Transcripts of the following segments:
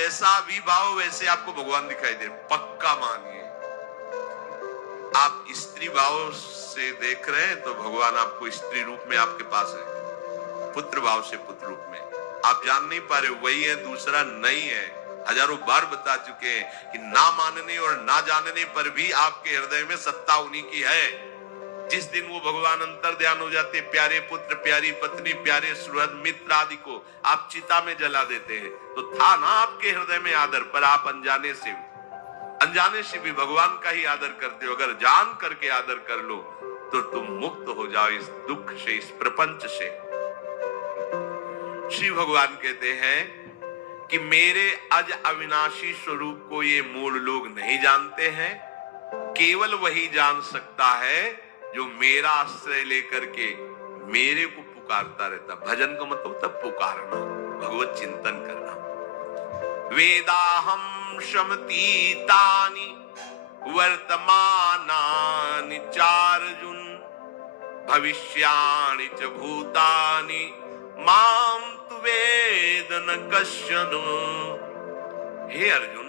जैसा भी भाव वैसे आपको भगवान दिखाई दे, पक्का मानिए। आप स्त्री भाव से देख रहे हैं तो भगवान आपको स्त्री रूप में आपके पास है, पुत्र भाव से पुत्र रूप में आप जान नहीं पा रहे वही है, दूसरा नहीं है। हजारों बार बता चुके हैं कि ना मानने और ना जानने पर भी आपके हृदय में सत्ता उन्हीं की है। जिस दिन वो भगवान अंतर ध्यान हो जाते, प्यारे पुत्र, प्यारी पत्नी, प्यारे सुहृद मित्र आदि को आप चिता में जला देते हैं, तो था ना आपके हृदय में आदर, पर आप अनजाने से भी भगवान का ही आदर करते हो। अगर जान करके आदर कर लो तो तुम मुक्त हो जाओ इस दुख से, इस प्रपंच से। श्री भगवान कहते हैं कि मेरे अज अविनाशी स्वरूप को ये मूल लोग नहीं जानते हैं, केवल वही जान सकता है जो मेरा आश्रय लेकर के मेरे को पुकारता रहता। भजन का मतलब तब पुकारना, भगवत चिंतन करना। वेदाहम शमतीतानि वर्तमानानि चार्जुन भविष्याणि च भूतानि माम तु वेद न कश्चन। हे अर्जुन,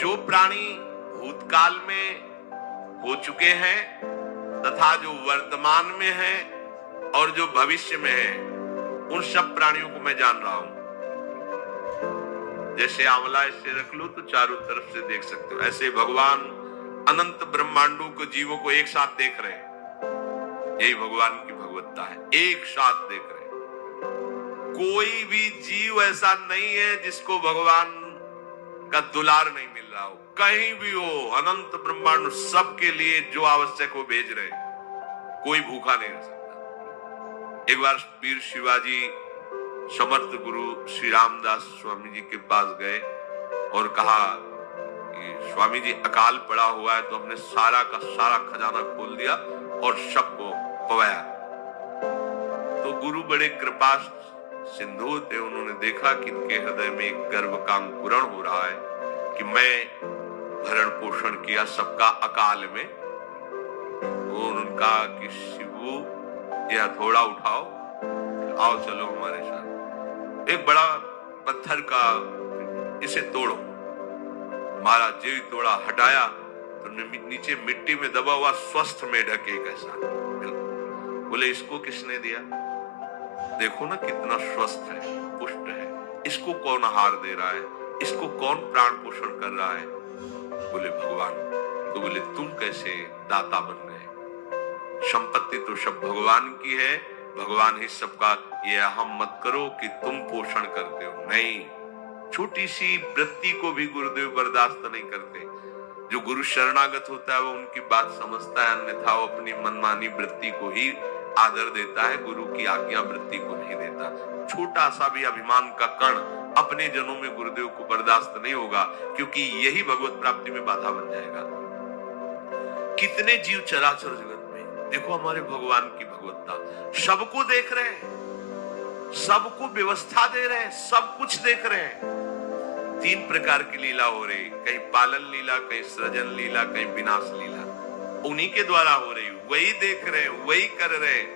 जो प्राणी भूतकाल में हो चुके हैं तथा जो वर्तमान में है और जो भविष्य में है, उन सब प्राणियों को मैं जान रहा हूं। जैसे आंवला ऐसे रख लो तो चारों तरफ से देख सकते हो, ऐसे भगवान अनंत ब्रह्मांडों को, जीवों को एक साथ देख रहे हैं। यही भगवान की भगवत्ता है, एक साथ देख रहे हैं। कोई भी जीव ऐसा नहीं है जिसको भगवान का दुलार नहीं मिल रहा हो, कहीं भी हो, अनंत ब्रह्मांड सबके लिए जो आवश्यक हो भेज रहे हैं, कोई भूखा नहीं रह सकता। एक बार वीर शिवाजी समर्थ गुरु श्री रामदास स्वामी जी के पास गए और कहा कि स्वामी जी अकाल पड़ा हुआ है, तो हमने सारा का सारा खजाना खोल दिया और सबको पवाया। तो गुरु बड़े कृपा सिंधु थे, उन्होंने देखा कि इनके हृदय में एक गर्व का अंकुरण हो रहा है कि मैं भरण पोषण किया सबका अकाल में। उन्होंने कहा कि शिवू यह हथौड़ा उठाओ, आओ चलो हमारे साथ, एक बड़ा पत्थर का, इसे तोड़ो। महाराज जी तोड़ा, हटाया तो नीचे मिट्टी में दबा हुआ स्वस्थ मेढक एक ऐसा। बोले इसको किसने दिया? देखो ना कितना स्वस्थ है, पुष्ट है, इसको कौन आहार दे रहा है, इसको कौन प्राण पोषण कर रहा है? बोले भगवान। तो बोले तुम कैसे दाता बन गए? संपत्ति तो सब भगवान की है, भगवान ही सबका, ये अहम मत करो कि तुम पोषण करते हो। नहीं, छोटी सी वृत्ति को भी गुरुदेव बर्दाश्त नहीं करते। जो गुरु शरणागत होता है वो उनकी बात समझता है, अन्यथा वो अपनी मनमानी वृत्ति को ही आदर देता है, गुरु की आज्ञा वृत्ति को नहीं देता। छोटा सा भी अभिमान का कण अपने जनों में गुरुदेव को बर्दाश्त नहीं होगा, क्योंकि यही भगवत प्राप्ति में बाधा बन जाएगा। कितने जीव चराचर जगत में, देखो हमारे भगवान की भगवत्ता, सबको देख रहे हैं, सबको व्यवस्था दे रहे हैं, सब कुछ देख रहे हैं। 3 प्रकार की लीला हो रही, कहीं पालन लीला, कहीं सृजन लीला, कहीं विनाश लीला, उन्हीं के द्वारा हो रही, वही देख रहे हैं, वही कर रहे हैं।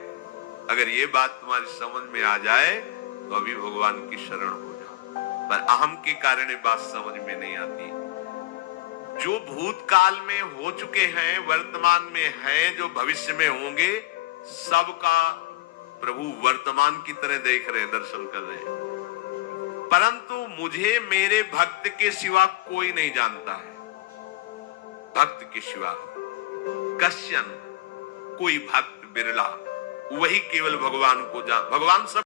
अगर ये बात तुम्हारी समझ में आ जाए तो अभी भगवान की शरण हो जाओ, पर अहम के कारण ये बात समझ में नहीं आती। जो भूतकाल में हो चुके हैं, वर्तमान में हैं, जो भविष्य में होंगे, सबका प्रभु वर्तमान की तरह देख रहे हैं, दर्शन कर रहे हैं। परंतु मुझे मेरे भक्त के सिवा कोई नहीं जानता है। भक्त के सिवा कश्यन, कोई भक्त बिरला, वही केवल भगवान को जान। भगवान सब